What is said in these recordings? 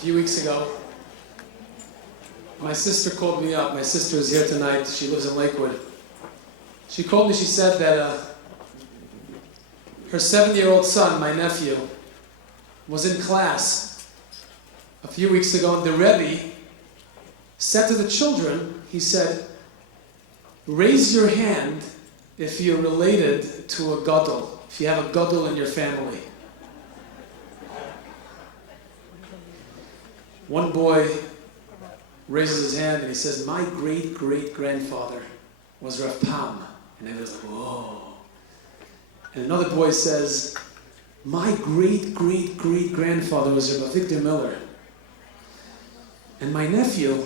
few weeks ago, my sister called me up. My sister is here tonight. She lives in Lakewood. She called me. She said that her 7-year-old son, my nephew, was in class a few weeks ago, and the Rabbi said to the children, he said, raise your hand if you're related to a gadol, if you have a gadol in your family. One boy raises his hand and he says, my great-great-grandfather was Rav Pam. And everyone's like, whoa. And another boy says, my great-great-great-grandfather was Rabbi Victor Miller. And my nephew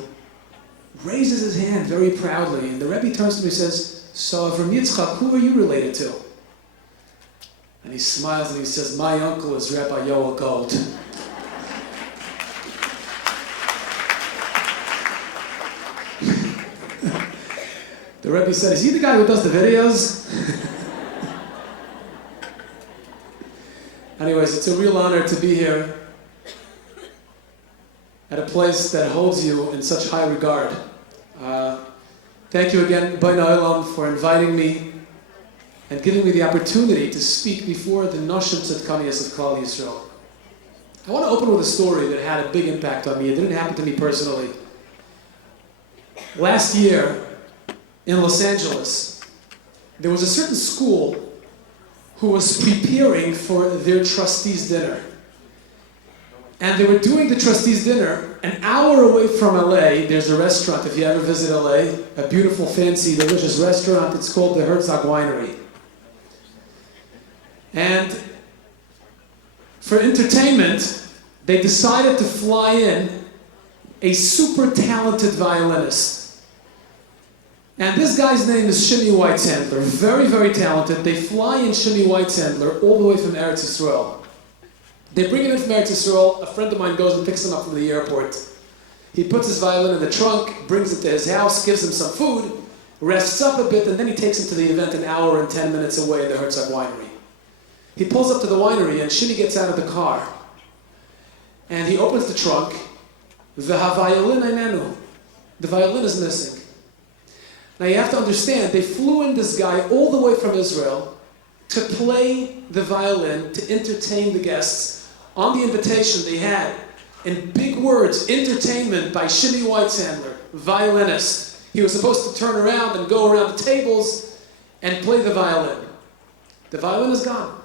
raises his hand very proudly, and the Rebbe turns to me and says, so from Yitzchak, who are you related to? And he smiles and he says, my uncle is Rabbi Yoel Gold. The Rebbe said, is he the guy who does the videos? Anyways, it's a real honor to be here at a place that holds you in such high regard. Thank you again, B'nai Olam, for inviting me and giving me the opportunity to speak before the Noshim Tzedkaniyos of Klal Yisrael. I want to open with a story that had a big impact on me. It didn't happen to me personally. Last year, in Los Angeles, there was a certain school who was preparing for their trustees' dinner. And they were doing the trustees' dinner an hour away from LA. There's a restaurant, if you ever visit LA, a beautiful, fancy, delicious restaurant. It's called the Herzog Winery. And for entertainment, they decided to fly in a super talented violinist. And this guy's name is Shimi Weitzhandler. Very, very talented. They fly in Shimi Weitzhandler all the way from Eretz Yisrael. They bring him in from Eretz Yisrael. A friend of mine goes and picks him up from the airport. He puts his violin in the trunk, brings it to his house, gives him some food, rests up a bit, and then he takes him to the event an hour and 10 minutes away in the Herzog Winery. He pulls up to the winery, and Shimi gets out of the car. And he opens the trunk. The violin einenu. The violin is missing. Now you have to understand, they flew in this guy all the way from Israel to play the violin, to entertain the guests. On the invitation they had, in big words, entertainment by Shimi Weitzhandler, violinist. He was supposed to turn around and go around the tables and play the violin. The violin is gone.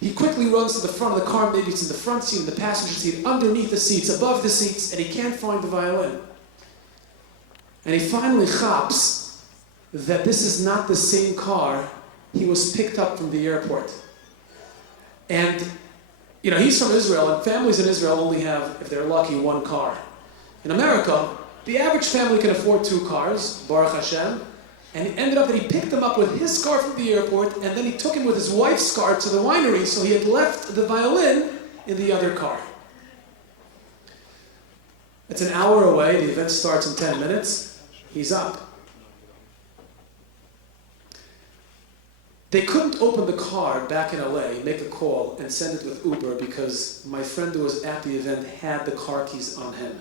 He quickly runs to the front of the car, maybe it's in the front seat, in the passenger seat, underneath the seats, above the seats, and he can't find the violin. And he finally chaps that this is not the same car he was picked up from the airport. And, you know, he's from Israel, and families in Israel only have, if they're lucky, one car. In America, the average family can afford 2 cars, Baruch Hashem, and it ended up that he picked him up with his car from the airport, and then he took him with his wife's car to the winery, so he had left the violin in the other car. It's an hour away, the event starts in 10 minutes. He's up. They couldn't open the car back in LA, make a call, and send it with Uber because my friend who was at the event had the car keys on him.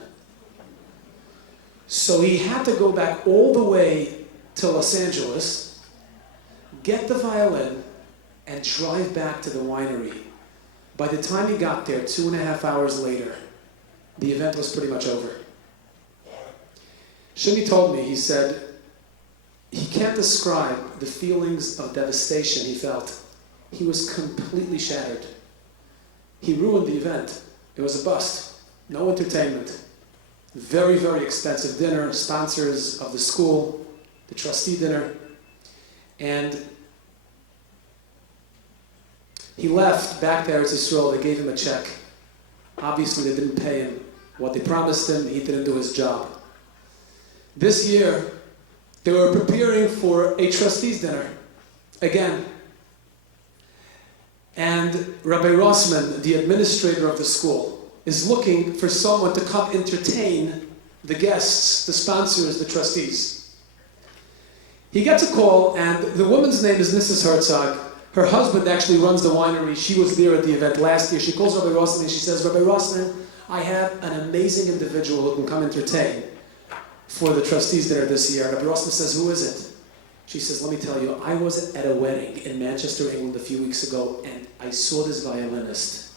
So he had to go back all the way to Los Angeles, get the violin, and drive back to the winery. By the time he got there, 2.5 hours later, the event was pretty much over. Shimi told me, he said, he can't describe the feelings of devastation he felt. He was completely shattered. He ruined the event. It was a bust. No entertainment. Very, very expensive dinner, sponsors of the school, the trustee dinner. And he left back to Eretz Yisrael. They gave him a check. Obviously, they didn't pay him what they promised him. He didn't do his job. This year, they were preparing for a trustees' dinner, again. And Rabbi Rossman, the administrator of the school, is looking for someone to come entertain the guests, the sponsors, the trustees. He gets a call, and the woman's name is Mrs. Herzog. Her husband actually runs the winery. She was there at the event last year. She calls Rabbi Rossman and she says, Rabbi Rossman, I have an amazing individual who can come entertain for the trustees dinner this year. Rabbi Rossman says, who is it? She says, let me tell you, I was at a wedding in Manchester, England a few weeks ago, and I saw this violinist.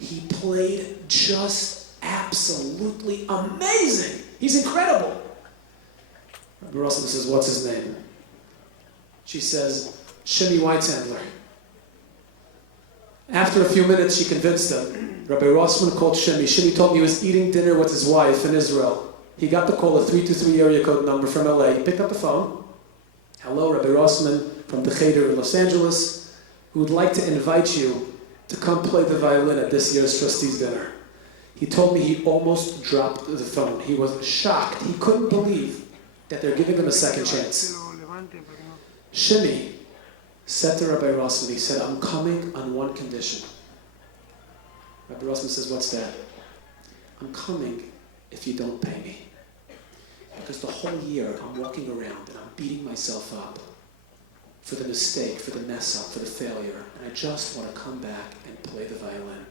He played just absolutely amazing. He's incredible. Rabbi Rossman says, what's his name? She says, Shimmy Weitzhandler. After a few minutes, she convinced him. Rabbi Rossman called Shimmy. Shimmy told me he was eating dinner with his wife in Israel. He got the call, a 323 area code number from LA. He picked up the phone. Hello, Rabbi Rossman from the Cheder in Los Angeles, who would like to invite you to come play the violin at this year's trustees dinner. He told me he almost dropped the phone. He was shocked. He couldn't believe that they're giving him a second chance. Shimmy said to Rabbi Rossman, he said, I'm coming on one condition. Rabbi Rossman says, what's that? I'm coming if you don't pay me. Because the whole year I'm walking around and I'm beating myself up for the mistake, for the mess up, for the failure. And I just want to come back and play the violin.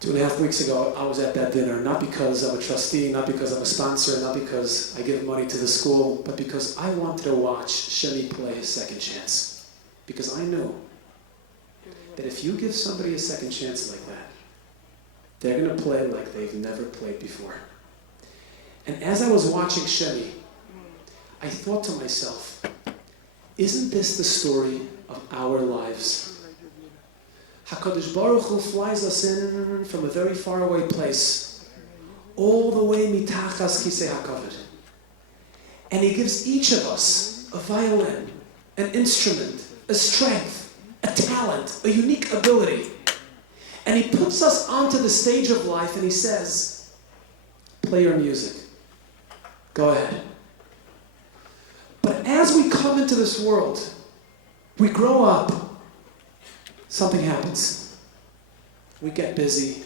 2.5 weeks ago, I was at that dinner, not because I'm a trustee, not because I'm a sponsor, not because I give money to the school, but because I wanted to watch Shimmy play his second chance. Because I knew that if you give somebody a second chance like that, they're going to play like they've never played before. And as I was watching Shimmy, I thought to myself, isn't this the story of our lives? HaKadosh Baruch Hu flies us in from a very far away place, all the way mitachas kisei hakavod. And he gives each of us a violin, an instrument, a strength, a talent, a unique ability. And he puts us onto the stage of life and he says, play your music. Go ahead. But as we come into this world, we grow up, something happens. We get busy.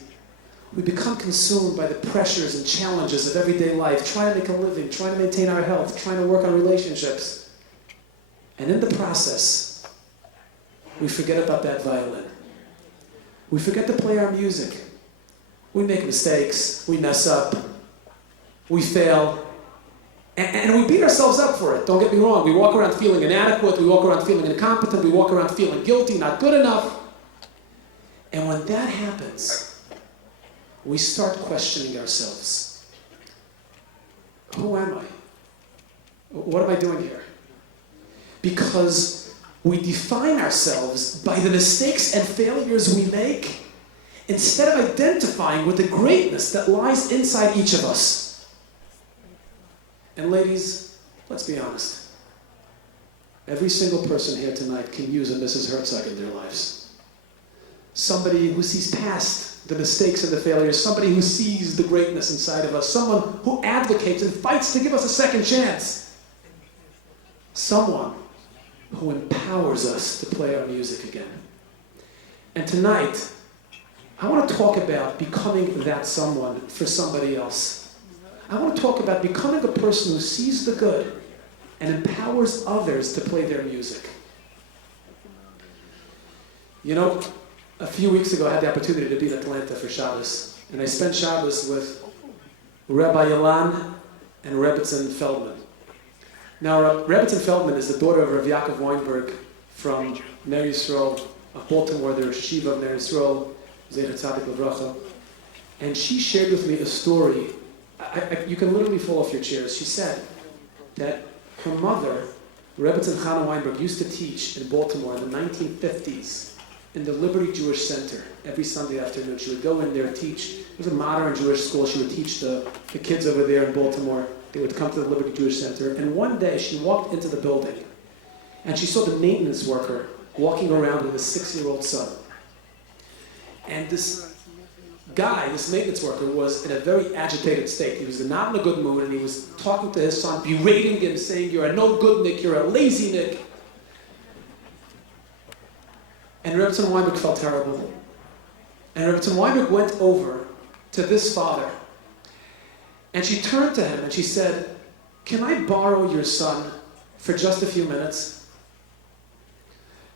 We become consumed by the pressures and challenges of everyday life, trying to make a living, trying to maintain our health, trying to work on relationships. And in the process, we forget about that violin. We forget to play our music. We make mistakes. We mess up. We fail. And we beat ourselves up for it. Don't get me wrong. We walk around feeling inadequate. We walk around feeling incompetent. We walk around feeling guilty, not good enough. And when that happens, we start questioning ourselves. Who am I? What am I doing here? Because we define ourselves by the mistakes and failures we make instead of identifying with the greatness that lies inside each of us. And ladies, let's be honest. Every single person here tonight can use a Mrs. Herzog in their lives. Somebody who sees past the mistakes and the failures, somebody who sees the greatness inside of us, someone who advocates and fights to give us a second chance. Someone who empowers us to play our music again. And tonight, I want to talk about becoming that someone for somebody else. I want to talk about becoming a person who sees the good and empowers others to play their music. You know, a few weeks ago I had the opportunity to be in Atlanta for Shabbos, and I spent Shabbos with Rabbi Yolan and Rebbetzin Feldman. Now, Rebbetzin Feldman is the daughter of Rav Yaakov Weinberg from Ner Yisrael of Baltimore, the Rosh Yeshiva of Ner Yisrael, Zecher Tzadik Levracha. And she shared with me a story. You can literally fall off your chairs. She said that her mother, Rebbetzin Chana Weinberg, used to teach in Baltimore in the 1950s in the Liberty Jewish Center every Sunday afternoon. She would go in there and teach. It was a modern Jewish school. She would teach the kids over there in Baltimore. They would come to the Liberty Jewish Center. And one day she walked into the building and she saw the maintenance worker walking around with a 6-year-old son. And this guy, this maintenance worker, was in a very agitated state. He was not in a good mood, and he was talking to his son, berating him, saying, "You're a no good Nick, you're a lazy Nick." And Rebbetzin Weinberg felt terrible. And Rebbetzin Weinberg went over to this father, and she turned to him and she said, "Can I borrow your son for just a few minutes?"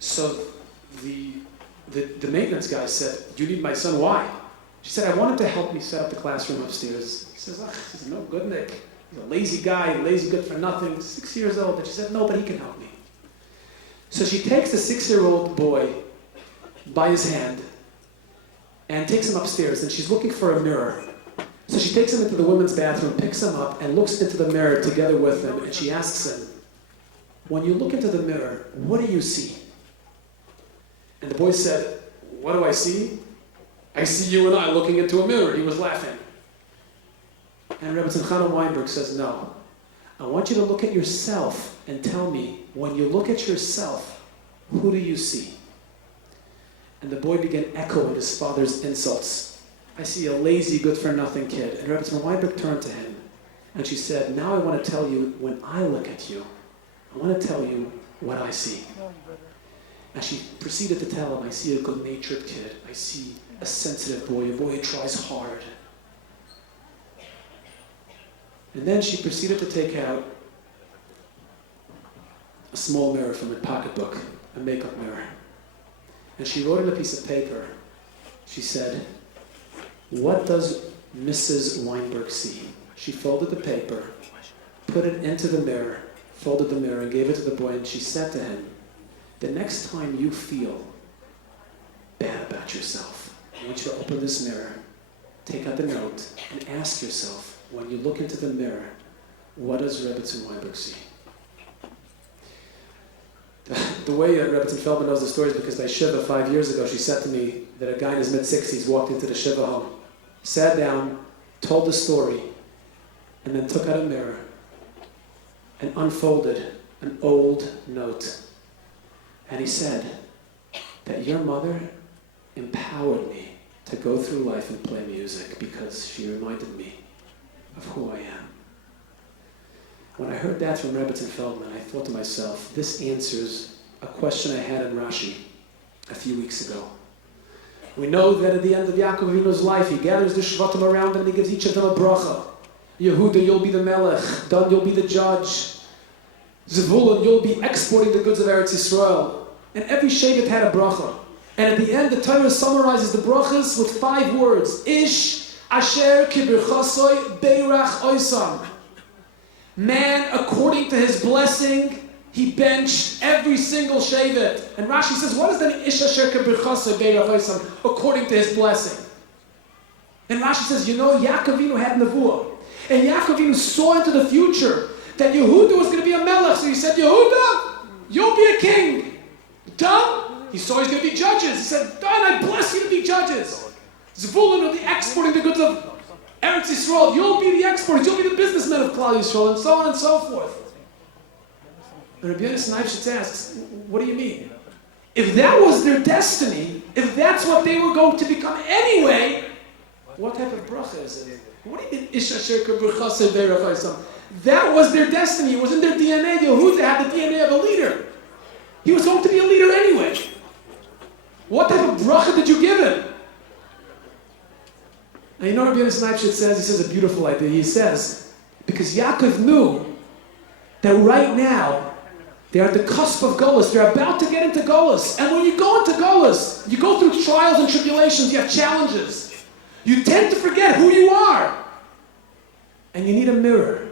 So the maintenance guy said, "You need my son, why?" She said, I wanted to help me set up the classroom upstairs. He says, he's no good, Nick. He's a lazy guy, lazy good for nothing, 6 years old. And she said, no, but he can help me. So she takes the 6-year-old boy by his hand and takes him upstairs, and she's looking for a mirror. So she takes him into the women's bathroom, picks him up, and looks into the mirror together with him, and she asks him, when you look into the mirror, what do you see? And the boy said, what do I see? I see you and I looking into a mirror. He was laughing. And Rabbi Tzimchana Weinberg says, no. I want you to look at yourself and tell me, when you look at yourself, who do you see? And the boy began echoing his father's insults. I see a lazy, good-for-nothing kid. And Rabbi Tzimchana Weinberg turned to him, and she said, now I want to tell you, when I look at you, I want to tell you what I see. And she proceeded to tell him, I see a good-natured kid. I see a sensitive boy, a boy who tries hard. And then she proceeded to take out a small mirror from her pocketbook, a makeup mirror. And she wrote on a piece of paper, she said, what does Mrs. Weinberg see? She folded the paper, put it into the mirror, folded the mirror, and gave it to the boy, and she said to him, the next time you feel bad about yourself, I want you to open this mirror, take out the note, and ask yourself, when you look into the mirror, what does Rebbetzin Weinberg see? The way Rebbetzin Feldman knows the story is because by Shiva 5 years ago, she said to me that a guy in his mid-60s walked into the Shiva home, sat down, told the story, and then took out a mirror and unfolded an old note. And he said that your mother empowered me to go through life and play music because she reminded me of who I am. When I heard that from Rebbetzin Feldman, I thought to myself, this answers a question I had in Rashi a few weeks ago. We know that at the end of Yaakov Avinu's life, he gathers the Shvatim around him and he gives each of them a bracha. Yehuda, you'll be the melech. Dan, you'll be the judge. Zevulun, you'll be exporting the goods of Eretz Yisrael. And every Shevet had a bracha. And at the end, the Torah summarizes the brachas with 5 words. Ish asher kibirchasoi beirach oisam. Man, according to his blessing, he benched every single Shevet. And Rashi says, what is the ish asher kibirchasoi beirach oisam? According to his blessing. And Rashi says, Yaakov Avinu had nevuah. And Yaakov Avinu saw into the future that Yehuda was going to be a melech. So he said, Yehuda, you'll be a king. Done? He saw he's going to be judges. He said, done, I bless you to be judges. Zvulun will be exporting the goods of Eretz Yisrael. You'll be the exporters. You'll be the businessmen of Klal Yisrael, and so on and so forth. And Rabbi Yonasan asks, what do you mean? If that was their destiny, if that's what they were going to become anyway, what type of bracha is it? What do you mean, Ish asher k'bruchasei beirach oisam? That was their destiny. It was in their DNA. Yehuda had the DNA of a leader. He was going to be a leader anyway. What type of bracha did you give him? And Rabbi Yonasan says, he says a beautiful idea. He says, because Yaakov knew that right now, they're at the cusp of Golus. They're about to get into Golus. And when you go into Golus, you go through trials and tribulations, you have challenges. You tend to forget who you are. And you need a mirror.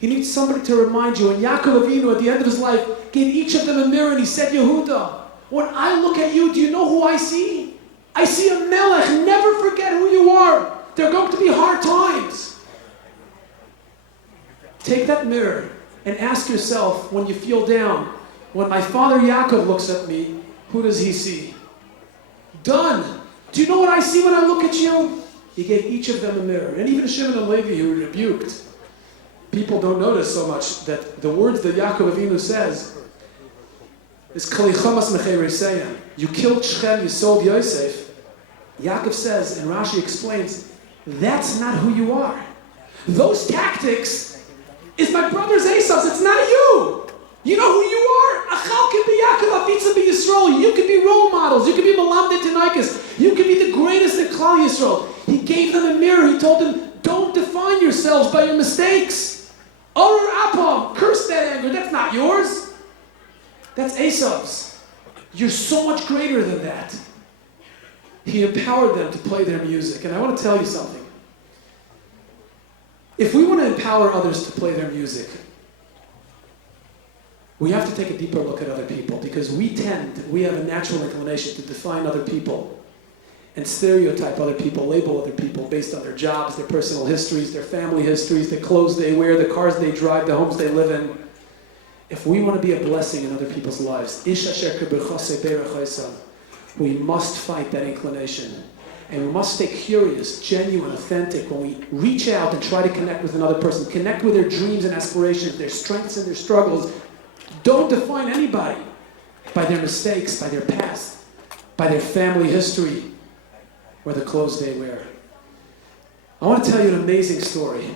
You need somebody to remind you. And Yaakov Avinu, at the end of his life, gave each of them a mirror, and he said, Yehuda, when I look at you, do you know who I see? I see a melech. Never forget who you are. There are going to be hard times. Take that mirror and ask yourself, when you feel down, when my father Yaakov looks at me, who does he see? Done. Do you know what I see when I look at you? He gave each of them a mirror. And even Shimon and Levi, who rebuked, people don't notice so much that the words that Yaakov Avinu says is Kali Chamas Mechei Reiseyam. You killed Shechem, you sold Yosef. Yaakov says, and Rashi explains, that's not who you are. Those tactics is my brother's Esav's. It's not you. You know who you are? Achal can be Yaakov, Avitza be Yisrael. You can be role models. You can be Malamdei Tanaikas. You can be the greatest in Klal Yisrael. He gave them a mirror. He told them, don't define yourselves by your mistakes. Orur Apam, curse that anger. That's not yours. That's Esav's. You're so much greater than that. He empowered them to play their music. And I want to tell you something. If we want to empower others to play their music, we have to take a deeper look at other people, because we have a natural inclination to define other people and stereotype other people, label other people based on their jobs, their personal histories, their family histories, the clothes they wear, the cars they drive, the homes they live in. If we want to be a blessing in other people's lives, we must fight that inclination. And we must stay curious, genuine, authentic when we reach out and try to connect with another person, connect with their dreams and aspirations, their strengths and their struggles. Don't define anybody by their mistakes, by their past, by their family history, or the clothes they wear. I want to tell you an amazing story.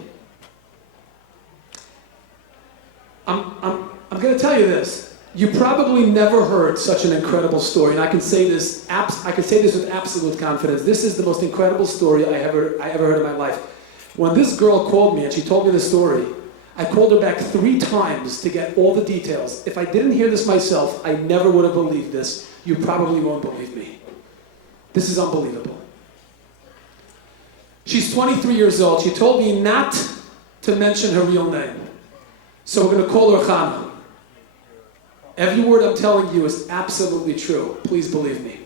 I'm going to tell you this. You probably never heard such an incredible story, and I can say this with absolute confidence. This is the most incredible story I ever heard in my life. When this girl called me and she told me the story, I called her back 3 times to get all the details. If I didn't hear this myself, I never would have believed this. You probably won't believe me. This is unbelievable. She's 23 years old. She told me not to mention her real name. So we're going to call her Chana. Every word I'm telling you is absolutely true. Please believe me.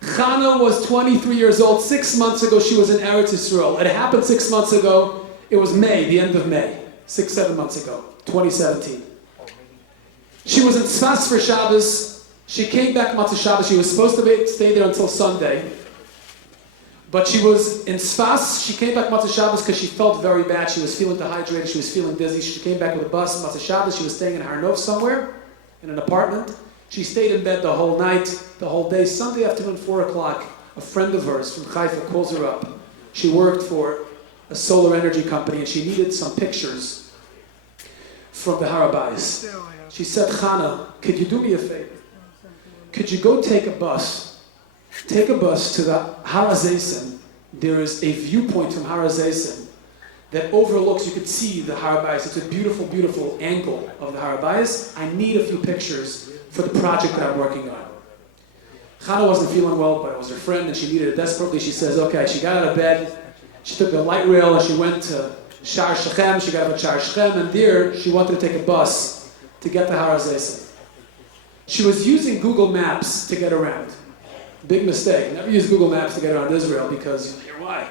Chana was 23 years old. 6 months ago, she was in Eretz Yisrael. It happened 6 months ago. It was May, the end of May. 6-7 months ago, 2017. She was in Tzfas for Shabbos. She came back Matzah Shabbos. She was supposed to stay there until Sunday. But she was in Tzfas. She came back Matzah Shabbos because she felt very bad. She was feeling dehydrated. She was feeling dizzy. She came back with a bus Matzah Shabbos. She was staying in Har Nof somewhere, in an apartment. She stayed in bed the whole night, the whole day. Sunday afternoon, 4 o'clock, a friend of hers from Haifa calls her up. She worked for a solar energy company, and she needed some pictures from the Harabais. She said, Chana, could you do me a favor? Could you go take a bus to the Har HaZeisim? There is a viewpoint from Har HaZeisim that overlooks, you could see the Harabais. It's a beautiful, beautiful angle of the Harabais. I need a few pictures for the project that I'm working on. Chana wasn't feeling well, but it was her friend, and she needed it desperately. She says, okay. She got out of bed. She took the light rail and she went to Shar Shechem. She got up at Shar Shechem, and there she wanted to take a bus to get to Har HaZeisim. She was using Google Maps to get around. Big mistake. Never use Google Maps to get around Israel, because you'll hear why.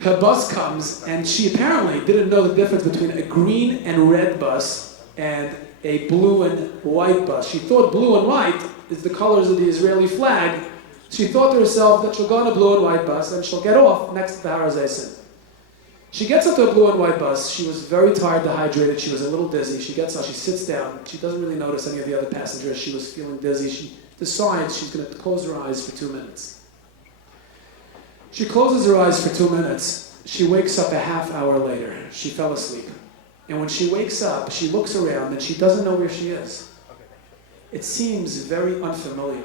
Her bus comes, and she apparently didn't know the difference between a green and red bus and a blue and white bus. She thought blue and white is the colors of the Israeli flag. She thought to herself that she'll go on a blue and white bus and she'll get off next to the Har HaZeisim. She gets up to a blue and white bus. She was very tired, dehydrated. She was a little dizzy. She gets up, she sits down. She doesn't really notice any of the other passengers. She was feeling dizzy. She decides she's going to close her eyes for 2 minutes. She closes her eyes for 2 minutes. She wakes up a half hour later. She fell asleep. And when she wakes up, she looks around and she doesn't know where she is. It seems very unfamiliar.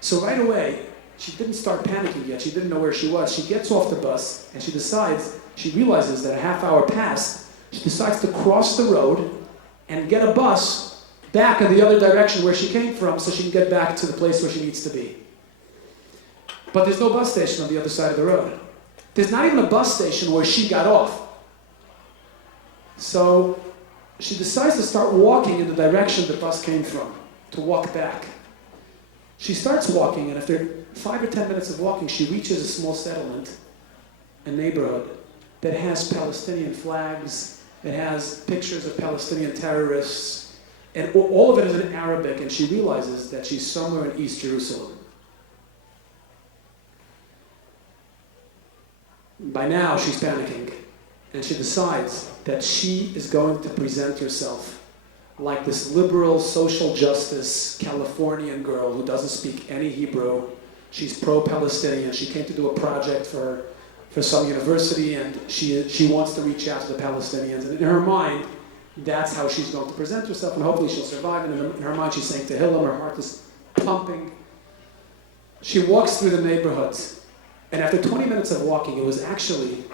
So right away, she didn't start panicking yet. She didn't know where she was. She gets off the bus and she realizes that a half hour passed. She decides to cross the road and get a bus back in the other direction where she came from so she can get back to the place where she needs to be. But there's no bus station on the other side of the road. There's not even a bus station where she got off. So she decides to start walking in the direction the bus came from, to walk back. She starts walking, and after 5 or 10 minutes of walking, she reaches a small settlement, a neighborhood, that has Palestinian flags, it has pictures of Palestinian terrorists, and all of it is in Arabic, and she realizes that she's somewhere in East Jerusalem. By now, she's panicking, and she decides that she is going to present herself like this liberal, social justice Californian girl who doesn't speak any Hebrew. She's pro-Palestinian. She came to do a project for some university, and she wants to reach out to the Palestinians. And in her mind, that's how she's going to present herself, and hopefully she'll survive. And in her mind, she's saying Tehillim. Her heart is pumping. She walks through the neighborhoods, and after 20 minutes of walking, it was actually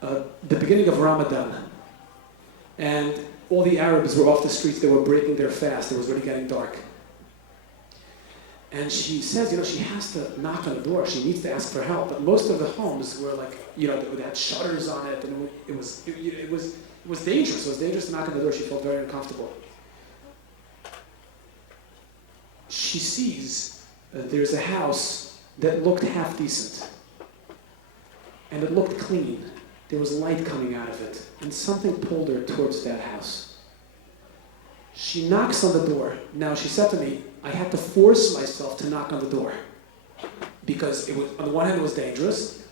the beginning of Ramadan. And all the Arabs were off the streets. They were breaking their fast. It was already getting dark. And she says, she has to knock on the door. She needs to ask for help. But most of the homes were like, they had shutters on it, and it was dangerous. It was dangerous to knock on the door. She felt very uncomfortable. She sees there's a house that looked half decent, and it looked clean. There was light coming out of it, and something pulled her towards that house. She knocks on the door. Now, she said to me, I had to force myself to knock on the door because it was, on the one hand, it was dangerous.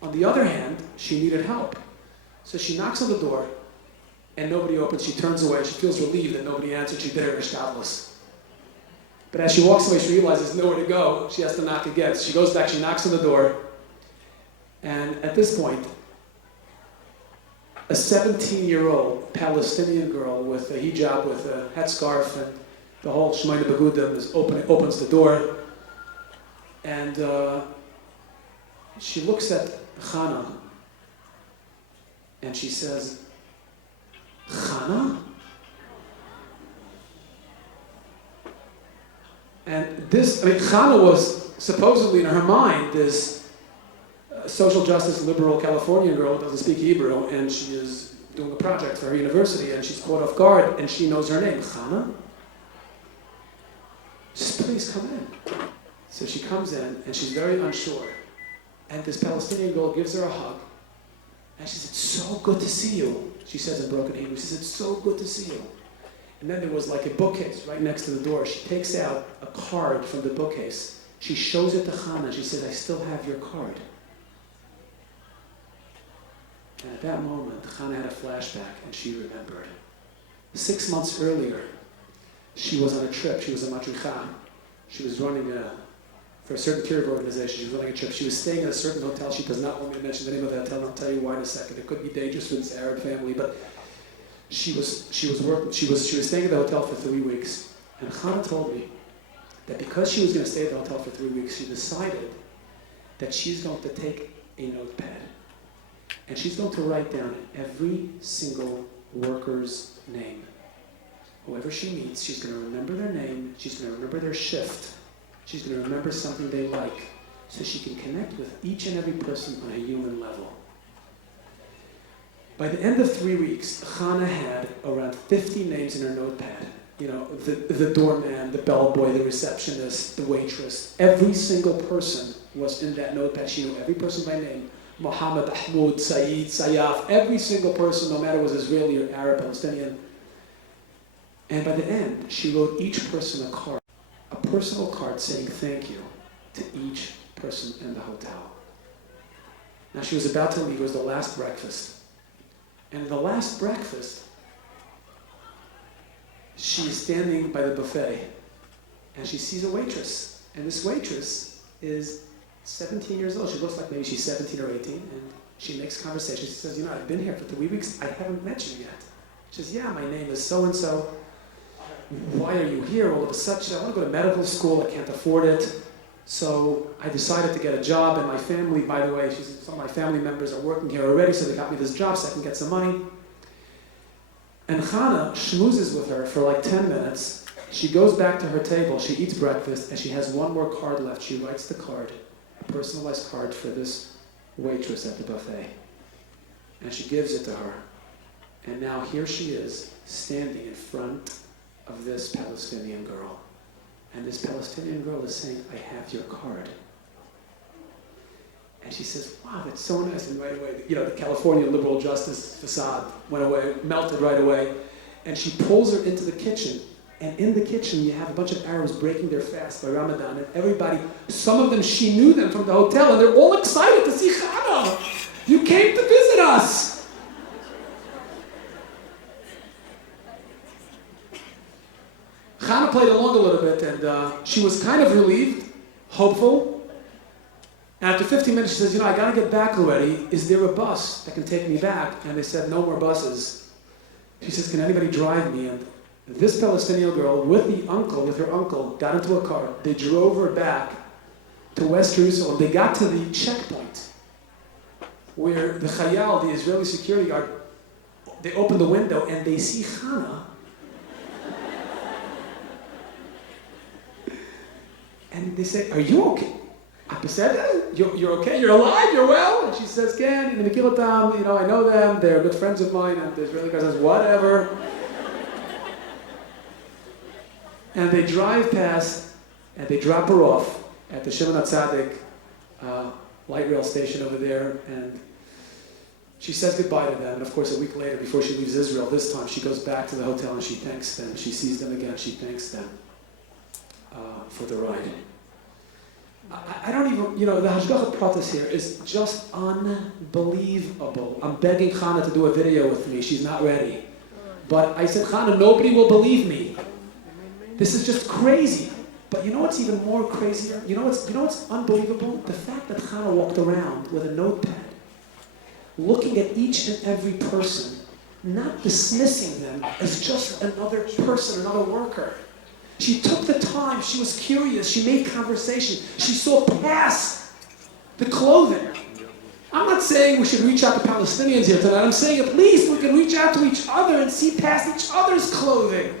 On the other hand, she needed help. So she knocks on the door, and nobody opens. She turns away. She feels relieved that nobody answered. She did her ishtablis. But as she walks away, she realizes nowhere to go. She has to knock again. So she goes back. She knocks on the door, and at this point, a 17-year-old Palestinian girl with a hijab, with a headscarf, and the whole Shemaina Begudim opens the door, and she looks at Chana, and she says, Chana? And Chana was supposedly in her mind this social justice liberal Californian girl who doesn't speak Hebrew, and she is doing a project for her university, and she's caught off guard, and she knows her name, Chana. Just please come in. So she comes in, and she's very unsure. And this Palestinian girl gives her a hug. And she says, it's so good to see you. She says in broken Hebrew, she says, it's so good to see you. And then there was like a bookcase right next to the door. She takes out a card from the bookcase. She shows it to Chana. She says, I still have your card. And at that moment, Chana had a flashback, and she remembered. 6 months earlier, she was on a trip. She was a matricha. She was running for a certain tier of organization. She was running a trip. She was staying at a certain hotel. She does not want me to mention the name of the hotel. I'll tell you why in a second. It could be dangerous for this Arab family, but she was staying at the hotel for 3 weeks. And Chana told me that because she was going to stay at the hotel for 3 weeks, she decided that she's going to take a notepad and she's going to write down every single worker's name. Whoever she meets, she's going to remember their name, she's going to remember their shift, she's going to remember something they like, so she can connect with each and every person on a human level. By the end of 3 weeks, Chana had around 50 names in her notepad. The doorman, the bellboy, the receptionist, the waitress. Every single person was in that notepad. She knew every person by name. Mohammed, Ahmud, Saeed, Sayaf, every single person, no matter was Israeli or Arab, Palestinian. And by the end, she wrote each person a card, a personal card saying thank you to each person in the hotel. Now she was about to leave. It was the last breakfast. And the last breakfast, she's standing by the buffet, and she sees a waitress. And this waitress is 17 years old. She looks like maybe she's 17 or 18, and she makes conversation. She says, I've been here for 3 weeks. I haven't met you yet. She says, yeah, my name is so-and-so. Why are you here all of a sudden? I want to go to medical school. I can't afford it. So I decided to get a job, and my family, by the way, she said, some of my family members are working here already, so they got me this job so I can get some money. And Chana schmoozes with her for like 10 minutes. She goes back to her table, she eats breakfast, and she has one more card left. She writes the card, a personalized card for this waitress at the buffet. And she gives it to her. And now here she is, standing in front of this Palestinian girl. And this Palestinian girl is saying, I have your card. And she says, wow, that's so nice. And right away, the California liberal justice facade went away, melted right away. And she pulls her into the kitchen. And in the kitchen, you have a bunch of Arabs breaking their fast by Ramadan. And everybody, some of them, she knew them from the hotel. And they're all excited to see Chana. You came to visit us. Chana played along a little bit, and she was kind of relieved, hopeful. And after 15 minutes, she says, I got to get back already. Is there a bus that can take me back? And they said, no more buses. She says, can anybody drive me? And this Palestinian girl, with her uncle, got into a car. They drove her back to West Jerusalem. They got to the checkpoint where the Chayal, the Israeli security guard, they open the window and they see Chana And they say, are you okay? I said, you're okay? You're alive? You're well? And she says, Ken, in the Mekilatam, I know them. They're good friends of mine. And the Israeli guy says, whatever. And they drive past, and they drop her off at the Shimon HaTzadik light rail station over there. And she says goodbye to them. And of course, a week later, before she leaves Israel, this time she goes back to the hotel and she thanks them. She sees them again. She thanks them for the ride. I don't even, the Hashgacha Pratis here is just unbelievable. I'm begging Chana to do a video with me. She's not ready. But I said, Chana, nobody will believe me. This is just crazy. But you know what's even more crazier? You know what's unbelievable? The fact that Chana walked around with a notepad, looking at each and every person, not dismissing them as just another person, another worker. She took the time, she was curious, she made conversation, she saw past the clothing. I'm not saying we should reach out to Palestinians here tonight, I'm saying at least we can reach out to each other and see past each other's clothing.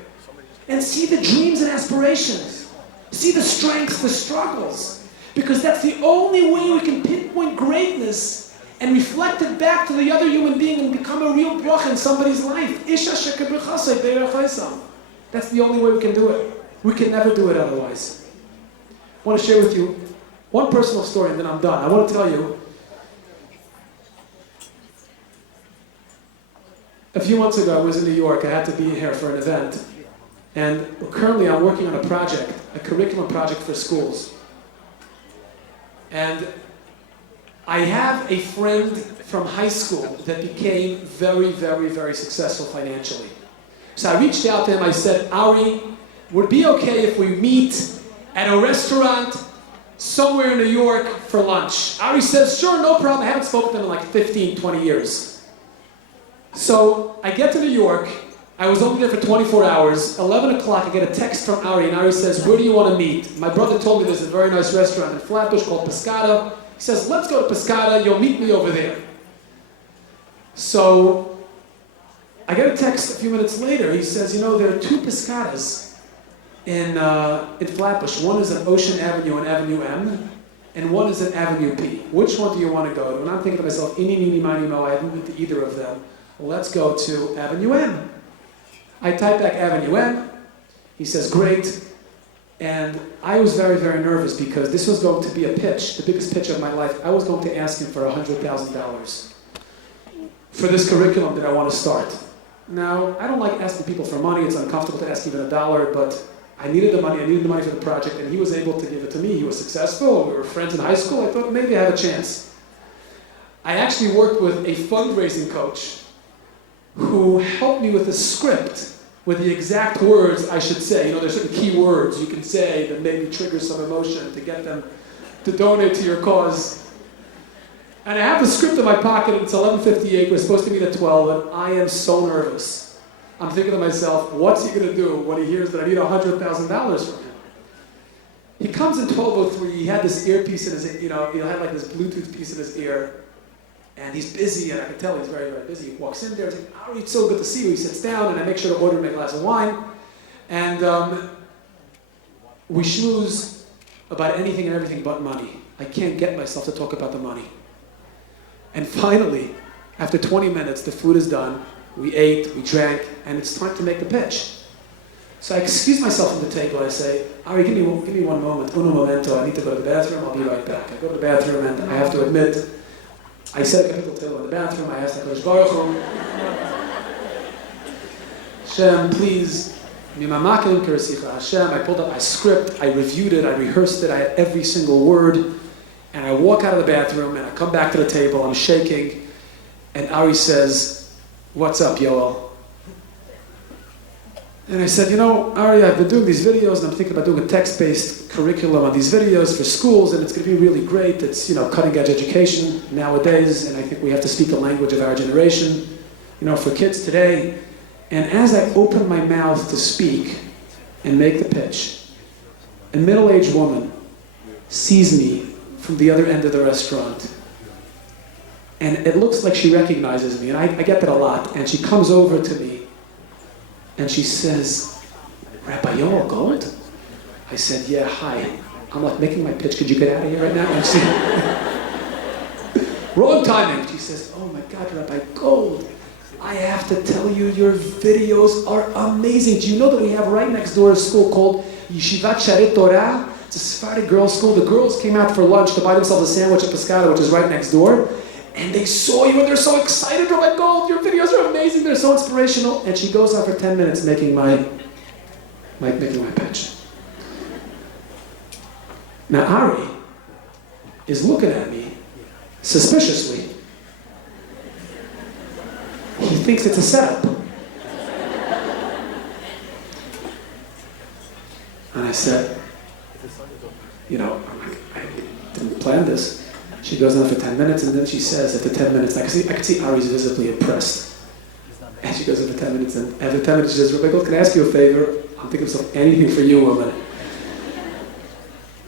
And see the dreams and aspirations. See the strengths, the struggles. Because that's the only way we can pinpoint greatness and reflect it back to the other human being and become a real bracha in somebody's life. That's the only way we can do it. We can never do it otherwise. I want to share with you one personal story and then I'm done. I want to tell you, a few months ago I was in New York. I had to be here for an event. And currently I'm working on a project, a curriculum project for schools. And I have a friend from high school that became very, very, very successful financially. So I reached out to him, I said, Ari, would it be okay if we meet at a restaurant somewhere in New York for lunch? Ari says, sure, no problem. I haven't spoken to him in like 15, 20 years. So I get to New York. I was only there for 24 hours. 11 o'clock, I get a text from Ari, and Ari says, where do you want to meet? My brother told me there's a very nice restaurant in Flatbush called Pescata. He says, let's go to Pescata. You'll meet me over there. So I get a text a few minutes later. He says, there are two Pescatas in Flatbush. One is on Ocean Avenue and Avenue M, and one is at Avenue P. Which one do you want to go to? And I'm thinking to myself, any, meeny, miny, mo, I haven't been to either of them. Well, let's go to Avenue M. I type back Avenue M. He says, great. And I was very, very nervous because this was going to be a pitch, the biggest pitch of my life. I was going to ask him for $100,000 for this curriculum that I want to start. Now, I don't like asking people for money. It's uncomfortable to ask even $1, but I needed the money. I needed the money for the project, and he was able to give it to me. He was successful. We were friends in high school. I thought maybe I have a chance. I actually worked with a fundraising coach who helped me with a script with the exact words I should say. There's certain key words you can say that maybe trigger some emotion to get them to donate to your cause. And I have the script in my pocket, and it's 11:58, we're supposed to meet at 12, and I am so nervous. I'm thinking to myself, what's he going to do when he hears that I need $100,000 from him? He comes in 12:03, he had this earpiece in his, he had like this Bluetooth piece in his ear, and he's busy, and I can tell he's very, very busy. He walks in there, he's like, oh, it's so good to see you. He sits down, and I make sure to order him a glass of wine. And we schmooze about anything and everything but money. I can't get myself to talk about the money. And finally, after 20 minutes, the food is done. We ate, we drank, and it's time to make the pitch. So I excuse myself from the table, and I say, Ari, give me one moment, uno momento, I need to go to the bathroom, I'll be right back. I go to the bathroom, and I have to admit, I said Kapitel Tehillim in the bathroom. I asked HaKadosh Baruch Hu, Hashem, please, Hashem, I pulled up my script, I reviewed it, I rehearsed it, I had every single word, and I walk out of the bathroom, and I come back to the table, I'm shaking, and Ari says, what's up, Yoel? And I said, Ari, I've been doing these videos, and I'm thinking about doing a text-based curriculum on these videos for schools, and it's going to be really great. It's, cutting-edge education nowadays, and I think we have to speak the language of our generation, for kids today. And as I open my mouth to speak and make the pitch, a middle-aged woman sees me from the other end of the restaurant. And it looks like she recognizes me, and I get that a lot. And she comes over to me, and she says, Rabbi Yoel Gold? I said, yeah, hi. I'm like making my pitch. Could you get out of here right now? And she, wrong timing. She says, oh my God, Rabbi Gold, I have to tell you, your videos are amazing. Do you know that we have right next door a school called Yeshivat Sharet Torah? It's a Sephardic girls' school. The girls came out for lunch to buy themselves a sandwich at Pescata, which is right next door. And they saw you and they're so excited. Rabbi Gold, your videos are amazing. They're so inspirational. And she goes on for 10 minutes making my pitch. Now Ari is looking at me suspiciously. He thinks it's a setup. And I said, you know, I didn't plan this. She goes on for 10 minutes, and then she says, after 10 minutes, I could see Ari's visibly impressed. And she goes on for 10 minutes, and after 10 minutes, she says, Rabbi Gold, can I ask you a favor? I'm thinking of anything for you, woman.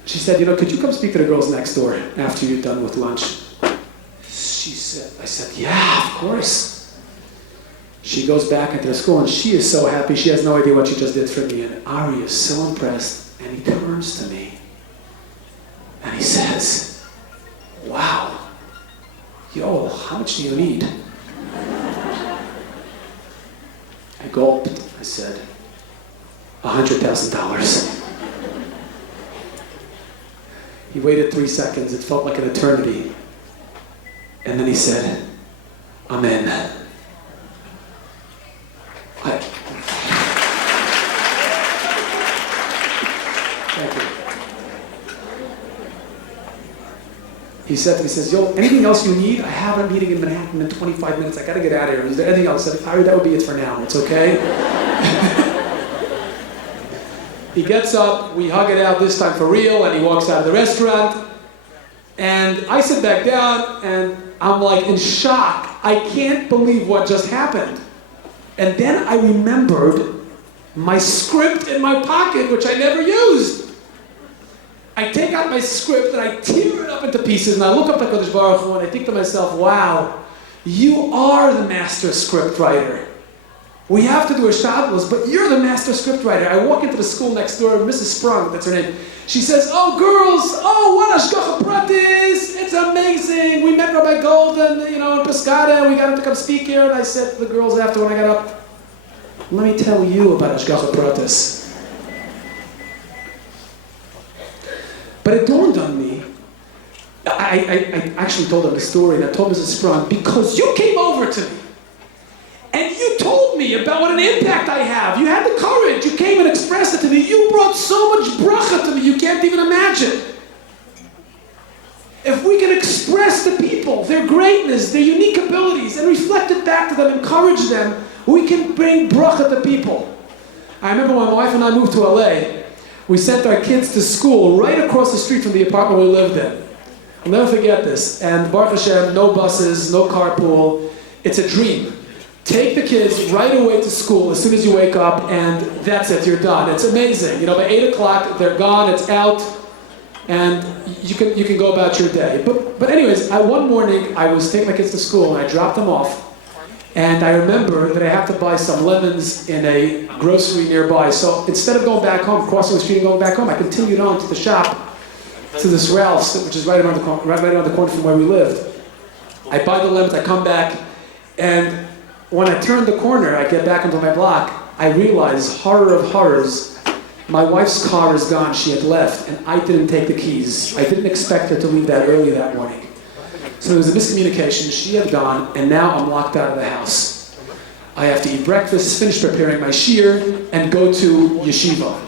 She said, you know, could you come speak to the girls next door after you're done with lunch? I said, yeah, of course. She goes back into the school, and she is so happy. She has no idea what she just did for me. And Ari is so impressed, and he turns to me, and he says, wow, Yoel, how much do you need? I gulped. I said, $100,000. He waited 3 seconds. It felt like an eternity. And then he said, Amen. Thank you. He said to me, Yo, anything else you need? I have a meeting in Manhattan in 25 minutes. I got to get out of here. Is there anything else? I said, Ari, that would be it for now. It's okay. He gets up, we hug it out this time for real, and he walks out of the restaurant. And I sit back down, and I'm like in shock. I can't believe what just happened. And then I remembered my script in my pocket, which I never used. I take out my script and I tear it up into pieces, and I look up to Kodesh Baruch Hu, and I think to myself, wow, you are the master script writer. We have to do a shtablis, but you're the master script writer. I walk into the school next door, Mrs. Sprung, that's her name. She says, oh girls, oh what hashgacha pratis, it's amazing. We met Rabbi Gold and in Pescata, and we got him to come speak here. And I said to the girls after when I got up, let me tell you about hashgacha pratis. But it dawned on me, I actually told them the story, and I told Mrs. Sprung, because you came over to me, and you told me about what an impact I have. You had the courage, you came and expressed it to me. You brought so much bracha to me, you can't even imagine. If we can express to people their greatness, their unique abilities, and reflect it back to them, encourage them, we can bring bracha to people. I remember when my wife and I moved to LA, we sent our kids to school right across the street from the apartment we lived in. I'll never forget this. And Baruch Hashem, no buses, no carpool. It's a dream. Take the kids right away to school as soon as you wake up, and that's it, you're done. It's amazing. By 8 o'clock, they're gone, it's out, and you can go about your day. But anyways, one morning, I was taking my kids to school, and I dropped them off. And I remember that I have to buy some lemons in a grocery nearby. So instead of going back home, crossing the street and going back home, I continued on to the shop, to this Ralph's, which is right around the corner from where we lived. I buy the lemons, I come back, and when I turn the corner, I get back into my block, I realize, horror of horrors, my wife's car is gone. She had left, and I didn't take the keys. I didn't expect her to leave that early that morning. So there was a miscommunication. She had gone, and now I'm locked out of the house. I have to eat breakfast, finish preparing my shiur, and go to yeshiva.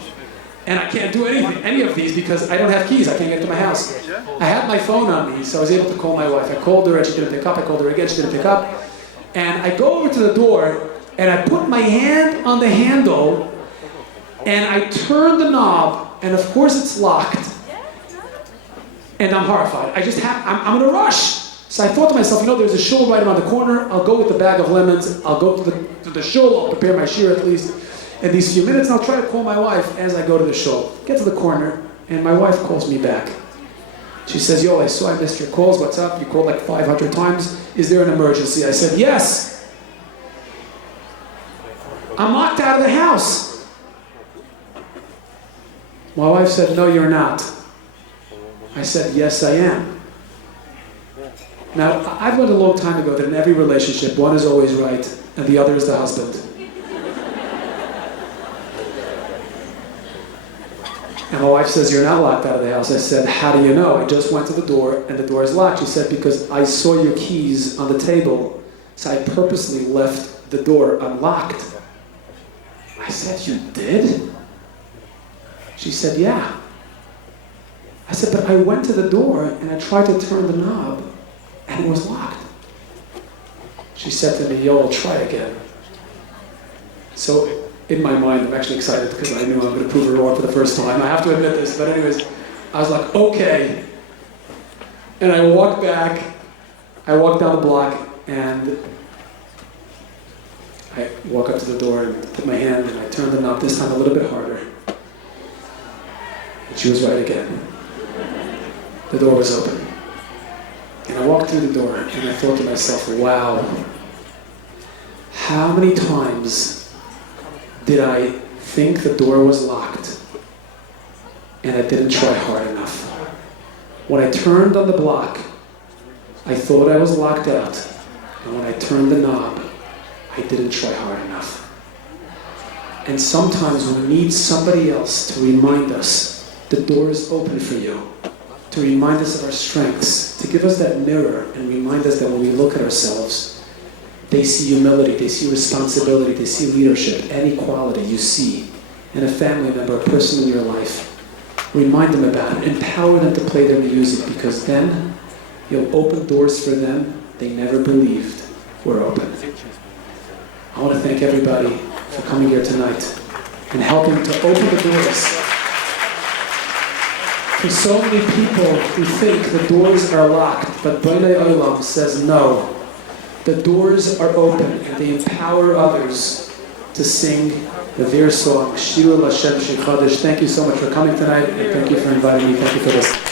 And I can't do any of these because I don't have keys. I can't get to my house. I had my phone on me, so I was able to call my wife. I called her, and she didn't pick up. I called her again, she didn't pick up. And I go over to the door, and I put my hand on the handle, and I turn the knob, and of course it's locked. And I'm horrified. I'm in a rush. So I thought to myself, there's a shul right around the corner. I'll go with the bag of lemons. I'll go to the shul. I'll prepare my shiur at least in these few minutes, and I'll try to call my wife as I go to the shul. Get to the corner, and my wife calls me back. She says, Yo, I saw I missed your calls. What's up? You called like 500 times. Is there an emergency? I said, yes. I'm locked out of the house. My wife said, no, you're not. I said, yes, I am. Now, I've learned a long time ago that in every relationship, one is always right and the other is the husband. And my wife says, you're not locked out of the house. I said, how do you know? I just went to the door and the door is locked. She said, because I saw your keys on the table, so I purposely left the door unlocked. I said, you did? She said, yeah. I said, but I went to the door and I tried to turn the knob and it was locked. She said to me, Yoel, try again. So in my mind, I'm actually excited because I knew I'm going to prove her wrong for the first time. I have to admit this, but anyways, I was like, okay. And I walked back, I walked down the block, and I walk up to the door and put my hand and I turned the knob, this time a little bit harder. And she was right again. The door was open. And I walked through the door and I thought to myself, wow, how many times did I think the door was locked and I didn't try hard enough? When I turned on the block, I thought I was locked out. And when I turned the knob, I didn't try hard enough. And sometimes we need somebody else to remind us the door is open for you, to remind us of our strengths, to give us that mirror and remind us that when we look at ourselves, they see humility, they see responsibility, they see leadership, any quality you see in a family member, a person in your life. Remind them about it, empower them to play their music, because then you'll open doors for them they never believed were open. I want to thank everybody for coming here tonight and helping to open the doors. For so many people who think the doors are locked, but Bnei Olam says no. The doors are open and they empower others to sing their song, Shiru L'Hashem Shir Chodesh. Thank you so much for coming tonight, and thank you for inviting me. Thank you for this.